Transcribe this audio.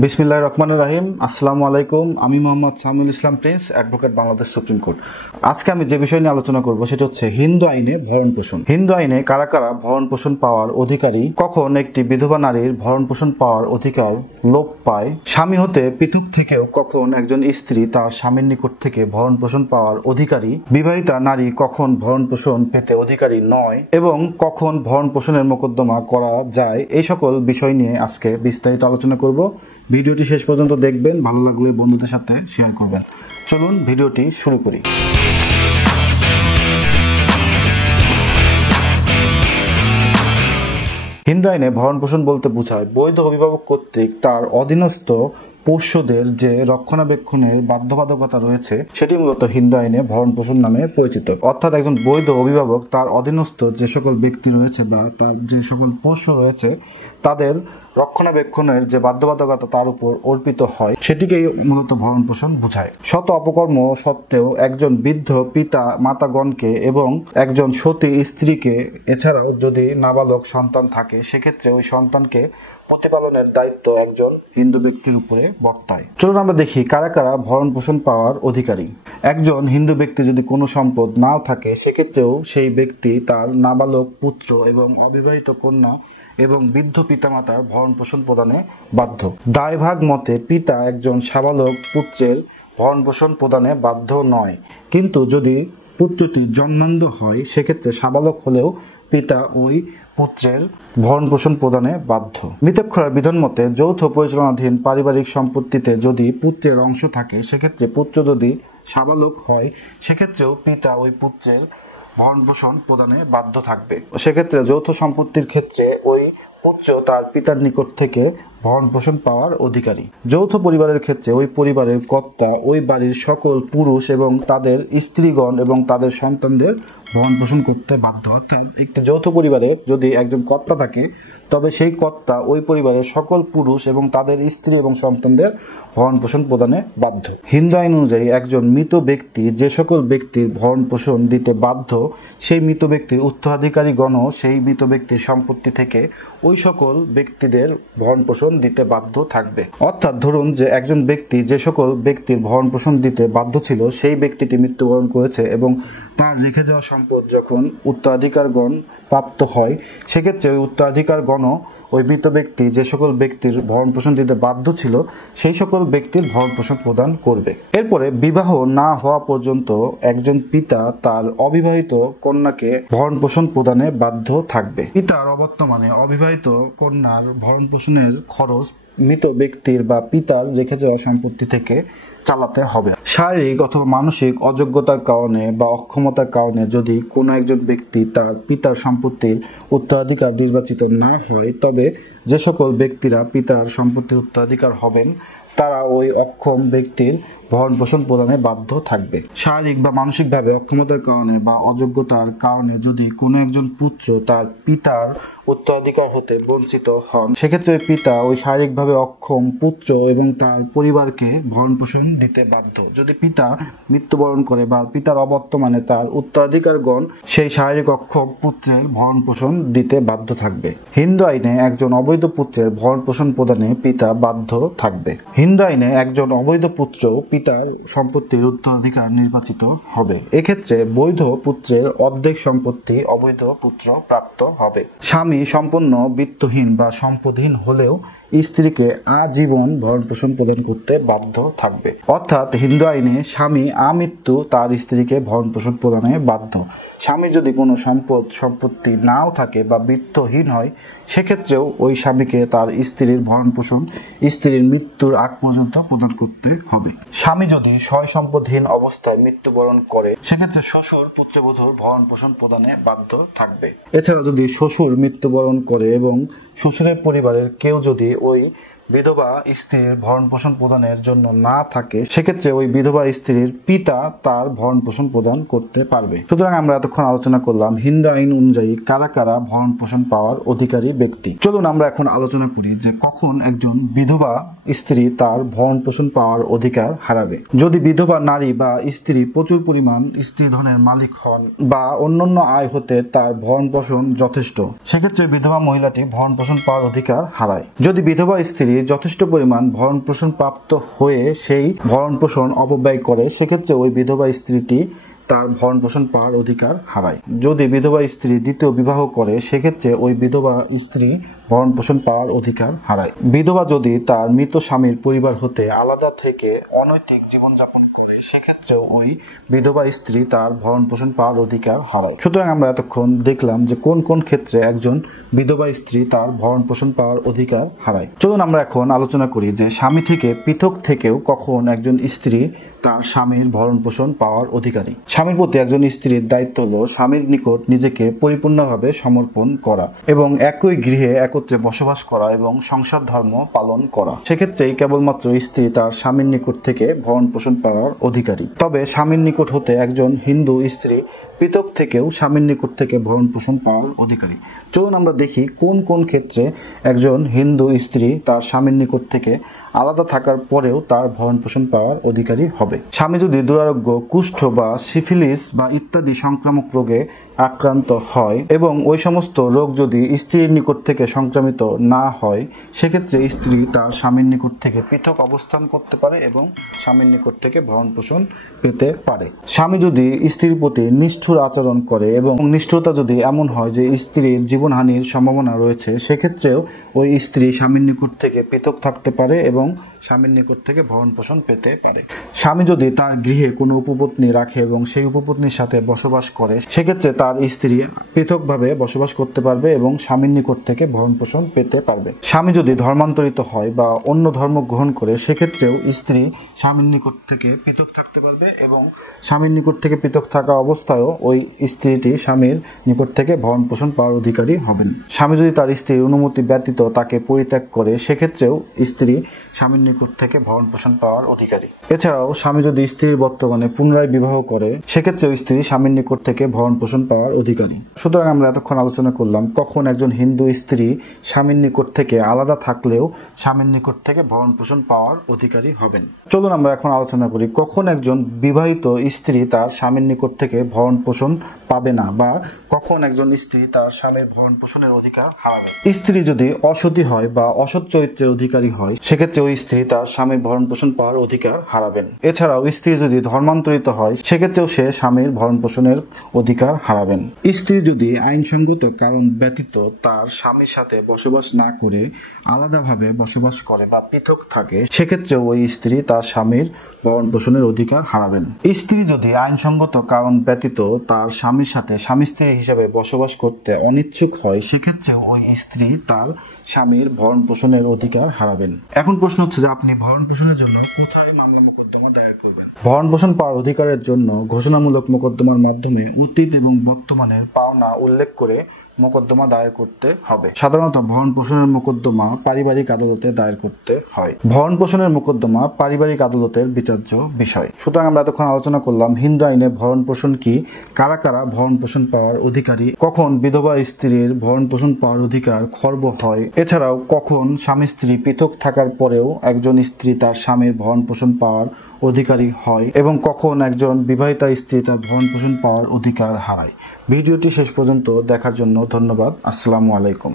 বিসমিল্লাহির রহমানির রহিম। আসসালামু আলাইকুম। আমি Mohammad Samiul Islam Prince, advocate, Bangladesh supreme court. আজকে আমি যে বিষয় নিয়ে আলোচনা করব সেটা হচ্ছে হিন্দু আইনে ভরণ পোষণ। হিন্দু আইনে কারা কারা ভরণ পোষণ পাওয়ার অধিকারী, কখন একটি বিধবা নারীর ভরণ পোষণ পাওয়ার অধিকার লোপ পায়, স্বামী হতে পৃথক থেকেও কখন একজন স্ত্রী তার স্বামীর নিকট থেকে ভরণ পোষণ পাওয়ার অধিকারী, বিবাহিতা নারী কখন ভরণ পোষণ পেতে অধিকারী নয় এবং কখন ভরণ পোষণের মোকদ্দমা করা যায়, এই সকল বিষয় নিয়ে আজকে বিস্তারিত আলোচনা করব। ভিডিওটি শেষ পর্যন্ত দেখবেন, ভালো লাগলে বন্ধুদের সাথে শেয়ার করবেন। চলুন ভিডিওটি শুরু করি। হিন্দু আইনে ভরণ পোষণ বলতে বোঝায় বৈধ অভিভাবক কর্তৃক তার অধীনস্থ পোষ্যদের যে রক্ষণাবেক্ষণের বাধ্যবাধকতা রয়েছে সেটি মূলত হিন্দু আইনে ভরণ পোষণ নামে পরিচিত। অর্থাৎ একজন বৈধ অভিভাবক তার অধীনস্থ যে সকল ব্যক্তি রয়েছে বা তার যে সকল পোষ্য রয়েছে তাদের রক্ষণাবেক্ষণের যে বাধ্যবাধকতা তার উপর অর্পিত হয় সেটিকেই মূলত ভরণ পোষণ বোঝায়। শত অপকর্ম সত্ত্বেও একজন বৃদ্ধ পিতা মাতাগণকে এবং একজন সতী স্ত্রীকে, এছাড়াও যদি নাবালক সন্তান থাকে সেক্ষেত্রে ওই সন্তানকে প্রতিপালনের দায়িত্ব একজন হিন্দু ব্যক্তির উপরে বর্তায়। চলুন আমরা দেখি কারা কারা ভরণ পোষণ পাওয়ার অধিকারী। একজন হিন্দু ব্যক্তি যদি কোনো সম্পদ নাও থাকে সেক্ষেত্রেও সেই ব্যক্তি তার নাবালক পুত্র এবং অবিবাহিত কন্যা এবং বৃদ্ধ পিতামাতার ভরণ পোষণ প্রদানে বাধ্য। দায়ভাগ মতে পিতা একজন সাবালক পুত্রের ভরণ পোষণ প্রদানে বাধ্য নয়, কিন্তু যদি পুত্রটি জন্মান্ধ হয় সেক্ষেত্রে সাবালক হলেও পিতা ওই পুত্রের ভরণ পোষণ প্রদানে বাধ্য। মিতক্ষরার বিধান মতে যৌথ পরিচালনাধীন পারিবারিক সম্পত্তিতে যদি পুত্রের অংশ থাকে সেক্ষেত্রে পুত্র যদি সাবালক হয় সেক্ষেত্রেও পিতা ওই পুত্রের ভরণ পোষণ প্রদানে বাধ্য থাকবে। সেক্ষেত্রে যৌথ সম্পত্তির ক্ষেত্রে ওই পুত্র তার পিতার নিকট থেকে ভরণ পোষণ পাওয়ার অধিকারী। যৌথ পরিবারের ক্ষেত্রে ওই পরিবারের কর্তা ওই বাড়ির সকল পুরুষ এবং তাদের স্ত্রীগণ এবং তাদের সন্তানদের ভরণ পোষণ করতে বাধ্য। অর্থাৎ একটি যৌথ পরিবারে যদি একজন কর্তা থাকে তবে সেই কর্তা ওই পরিবারের সকল পুরুষ এবং তাদের স্ত্রী এবং সন্তানদের ভরণ পোষণ প্রদানে বাধ্য। হিন্দু আইন অনুযায়ী একজন মৃত ব্যক্তি যে সকল ব্যক্তির ভরণ পোষণ দিতে বাধ্য সেই মৃত ব্যক্তির উত্তরাধিকারীগণও সেই মৃত ব্যক্তির সম্পত্তি থেকে ওই সকল ব্যক্তিদের ভরণ পোষণ দিতে বাধ্য থাকবে। অর্থাৎ ধরুন যে একজন ব্যক্তি যে সকল ব্যক্তির ভরণ পোষণ দিতে বাধ্য ছিল সেই ব্যক্তিটি মৃত্যুবরণ করেছে এবং তার রেখে যাওয়া সম্পদ যখন উত্তরাধিকারগণ প্রাপ্ত হয় সেক্ষেত্রে ওই উত্তরাধিকারগণ ওই মৃত ব্যক্তি যে সকল ব্যক্তির ভরণ পোষণ দিতে বাধ্য ছিল সেই সকল ব্যক্তির ভরণ পোষণ প্রদান করবে। এরপরে বিবাহ না হওয়া পর্যন্ত একজন পিতা তার অবিবাহিত কন্যাকে ভরণ পোষণ প্রদানে বাধ্য থাকবে। পিতার অবর্তমানে অবিবাহিত কন্যার ভরণ পোষণের খরচ মৃত ব্যক্তির বা পিতার রেখে যাওয়া সম্পত্তি থেকে চালাতে হবে। শারীরিক অথবা মানসিক অযোগ্যতার কারণে বা অক্ষমতার কারণে যদি কোনো একজন ব্যক্তি তার পিতার সম্পত্তির উত্তরাধিকার নির্বাচিত না হয় তবে যে সকল ব্যক্তিরা পিতার সম্পত্তির উত্তরাধিকার হবেন তারা ওই অক্ষম ব্যক্তির ভরণ পোষণ প্রদানে বাধ্য থাকবে। শারীরিক বা মানসিকভাবে অক্ষমতার কারণে বা অযোগ্যতার কারণে যদি কোনো একজন পুত্র তার পিতার উত্তরাধিকার হতে বঞ্চিত হন সেক্ষেত্রে পিতা ওই শারীরিকভাবে অক্ষম পুত্র এবং তার পরিবারকে ভরণ পোষণ দিতে বাধ্য। যদি পিতা মৃত্যুবরণ করে বা পিতার অবর্তমানে তার উত্তরাধিকারগণ সেই শারীরিক অক্ষম পুত্রের ভরণ পোষণ দিতে বাধ্য থাকবে। হিন্দু আইনে একজন অবৈধ পুত্রের ভরণ পোষণ প্রদানে পিতা বাধ্য থাকবে। হিন্দু আইনে একজন অবৈধ পুত্র পিতার সম্পত্তির উত্তরাধিকার নির্বাচিত হবে। এক্ষেত্রে বৈধ পুত্রের অর্ধেক সম্পত্তি অবৈধ পুত্র প্রাপ্ত হবে। স্বামী সম্পূর্ণ বিত্তহীন বা সম্পদহীন হলেও স্ত্রীকে আজীবন ভরণ পোষণ প্রদান করতে বাধ্য থাকবে। অর্থাৎ হিন্দু আইনে স্বামী আমৃত্যু তার স্ত্রীকে ভরণ পোষণ প্রদানে বাধ্য। স্বামী যদি কোনো সম্পত্তি নাও থাকে বা বিত্তহীন হয় সেক্ষেত্রেও ওই স্বামীকে তার স্ত্রীর ভরণ পোষণ স্ত্রীর মৃত্যুর আগ পর্যন্ত প্রদান করতে হবে। স্বামী যদি সয় সম্পদহীন অবস্থায় মৃত্যুবরণ করে সেক্ষেত্রে শ্বশুর পুত্রবধূর ভরণ পোষণ প্রদানে বাধ্য থাকবে। এছাড়া যদি শ্বশুর মৃত্যুবরণ করে এবং শ্বশুরের পরিবারের কেউ যদি ওই বিধবা স্ত্রীর ভরণ পোষণ প্রদানের জন্য না থাকে সেক্ষেত্রে ওই বিধবা স্ত্রীর পিতা তার ভরণ পোষণ প্রদান করতে পারবে। সুতরাং আমরা এতক্ষণ আলোচনা করলাম হিন্দু আইন অনুযায়ী কারা কারা ভরণ পোষণ পাওয়ার অধিকারী ব্যক্তি। চলুন আমরা এখন আলোচনা করি যে কখন একজন বিধবা স্ত্রী তার ভরণ পোষণ পাওয়ার অধিকার হারাবে। যদি বিধবা নারী বা স্ত্রী প্রচুর পরিমাণ স্ত্রী ধনের মালিক হন বা অন্যান্য আয় হতে তার ভরণ পোষণ যথেষ্ট সেক্ষেত্রে বিধবা মহিলাটি ভরণ পোষণ পাওয়ার অধিকার হারায়। যদি বিধবা স্ত্রী স্ত্রী যথেষ্ট পরিমাণ ভরণ পোষণ প্রাপ্ত হয়ে সেই ভরণ পোষণ অপব্যয় করে, সেক্ষেত্রে ওই বিধবা স্ত্রীটি তার ভরণ পোষণ পাওয়ার অধিকার হারায়। যদি বিধবা স্ত্রী দ্বিতীয় বিবাহ করে, সেক্ষেত্রে ওই বিধবা স্ত্রী ভরণ পোষণ পাওয়ার অধিকার হারায়। বিধবা যদি তার মৃত স্বামীর পরিবার হতে আলাদা থেকে অনৈতিক জীবনযাপন করে, সেক্ষেত্রেও ওই বিধবা স্ত্রী তার ভরণ পোষণ পাওয়ার অধিকার হারায়। সুতরাং আমরা এতক্ষণ দেখলাম যে কোন কোন ক্ষেত্রে একজন বিধবা স্ত্রী তার ভরণ পোষণ পাওয়ার অধিকার হারায়। চলুন আমরা এখন আলোচনা করি যে স্বামী থেকে পৃথক থেকেও কখন একজন স্ত্রী তার স্বামীর ভরণ পোষণ পাওয়ার অধিকারী। স্বামীর প্রতি একজন স্ত্রীর দায়িত্ব হলো স্বামীর নিকট নিজেকে পরিপূর্ণভাবে সমর্পণ করা এবং একই গৃহে একত্রে বসবাস করা এবং সংসার ধর্ম পালন করা। সেক্ষেত্রেই কেবলমাত্র স্ত্রী তার স্বামীর নিকট থেকে ভরণ পোষণ পাওয়ার অধিকারী। তবে স্বামীর নিকট হতে একজন হিন্দু স্ত্রী পৃথক থেকেও স্বামীর নিকট থেকে ভরণ পোষণ পাওয়ার অধিকারী। চলুন আমরা দেখি কোন কোন ক্ষেত্রে একজন হিন্দু স্ত্রী তার স্বামীর নিকট থেকে আলাদা থাকার পরেও তার ভরণ পোষণ পাওয়ার অধিকারী হবে। স্বামী যদি দুরারোগ্য, কুষ্ঠ বা সিফিলিস বা ইত্যাদি সংক্রামক রোগে আক্রান্ত হয় এবং ওই সমস্ত রোগ যদি স্ত্রীর নিকট থেকে সংক্রামিত না হয়, সেক্ষেত্রে স্ত্রী তার স্বামীর নিকট থেকে পৃথক অবস্থান করতে পারে এবং স্বামীর নিকট থেকে ভরণ পোষণ পেতে পারে। স্বামী যদি স্ত্রীর প্রতি নিষ্ঠুর আচরণ করে এবং নিষ্ঠুরতা যদি এমন হয় যে স্ত্রীর জীবনহানির সম্ভাবনা রয়েছে, সেক্ষেত্রেও ওই স্ত্রী স্বামীর নিকট থেকে পৃথক থাকতে পারে এবং স্বামীর নিকট থেকে ভরণ পোষণ পেতে পারে। স্বামী যদি তার গৃহে কোনো উপপত্নী রাখে এবং সেই উপপত্নীর সাথে বসবাস করে, সেক্ষেত্রে তার স্ত্রী পৃথকভাবে বসবাস করতে পারবে এবং স্বামীর নিকট থেকে ভরণ পোষণ পেতে পারবে। স্বামী যদি ধর্মান্তরিত হয় বা অন্য ধর্ম গ্রহণ করে, সেক্ষেত্রেও স্ত্রী স্বামীর নিকট থেকে পৃথক থাকতে পারবে এবং স্বামীর নিকট থেকে পৃথক থাকা অবস্থায়ও ওই স্ত্রীটি স্বামীর নিকট থেকে ভরণ পোষণ পাওয়ার অধিকারী হবেন। স্বামী যদি তার স্ত্রীর অনুমতি ব্যতীত তাকে পরিত্যাগ করে, সেক্ষেত্রেও স্ত্রী স্বামীর নিকট থেকে ভরণ পোষণ পাওয়ার অধিকারী। এছাড়াও স্বামী যদি স্ত্রীর বর্তমানে পুনরায় বিবাহ করে, সেক্ষেত্রেও স্ত্রী স্বামীর নিকট থেকে ভরণ পোষণ পাওয়ার অধিকারী। সুতরাং আমরা এতক্ষণ আলোচনা করলাম কখন একজন হিন্দু স্ত্রী স্বামীর নিকট থেকে আলাদা থাকলেও স্বামীর নিকট থেকে ভরণ পোষণ পাওয়ার অধিকারী হবেন। চলুন আমরা এখন আলোচনা করি কখন একজন বিবাহিত স্ত্রী তার স্বামীর নিকট থেকে ভরণ পোষণ পাবে না বা কখন একজন স্ত্রী তার স্বামীর ভরণ পোষণের অধিকার হারাবে। স্ত্রী যদি অসতী হয় বা অসৎ চরিত্রের অধিকারী হয়, সেক্ষেত্রে ওই স্ত্রী তার স্বামীর ভরণ পোষণ পাওয়ার অধিকার হারাবেন। এছাড়াও স্ত্রী যদি ধর্মান্তরিত হয়, সেক্ষেত্রেও সে স্বামীর ভরণ পোষণের অধিকার হারাবেন। স্ত্রী যদি আইনসঙ্গত কারণ ব্যতীত তার স্বামীর সাথে বসবাস না করে আলাদাভাবে বসবাস করে বা পৃথক থাকে, সেক্ষেত্রে ওই স্ত্রী তার স্বামীর ভরণ পোষণের অধিকার হারাবেন। স্ত্রী যদি আইনসঙ্গত কারণ ব্যতীত তার স্বামীর সাথে স্বামী স্ত্রী হিসাবে বসবাস করতে অনিচ্ছুক হয়, সেক্ষেত্রে ওই স্ত্রী তার স্বামীর ভরণ পোষণের অধিকার হারাবেন। এখন প্রশ্ন হচ্ছে যে আপনি ভরণ পোষণের জন্য কোথায় মামলা মোকদ্দমা দায়ের করবেন? ভরণ পোষণ পাওয়ার অধিকারের জন্য ঘোষণামূলক মোকদ্দমার মাধ্যমে অতীত এবং বর্তমানের পাওনা উল্লেখ করে মোকদ্দমা দায়ের করতে হবে। সাধারণত ভরণ পোষণের মোকদ্দমা পারিবারিক আদালতে দায়ের করতে হয়। ভরণ পোষণের মোকদ্দমা পারিবারিক আদালতের বিচার্য বিষয়। সুতরাং আমরা এতক্ষণ আলোচনা করলাম হিন্দু আইনে ভরণ পোষণ কি, কারা কারা ভরণ পোষণ পাওয়ার অধিকারী, কখন বিধবা স্ত্রীর ভরণ পোষণ পাওয়ার অধিকার খর্ব হয়, এছাড়াও কখন স্বামী স্ত্রী পৃথক থাকার পরেও একজন স্ত্রী তার স্বামীর ভরণ পোষণ পাওয়ার অধিকারী হয় এবং কখন একজন বিবাহিতা স্ত্রী তার ভরণ পোষণ পাওয়ার অধিকার হারায়। ভিডিওটি শেষ পর্যন্ত দেখার জন্য ধন্যবাদ। আসসালামু আলাইকুম।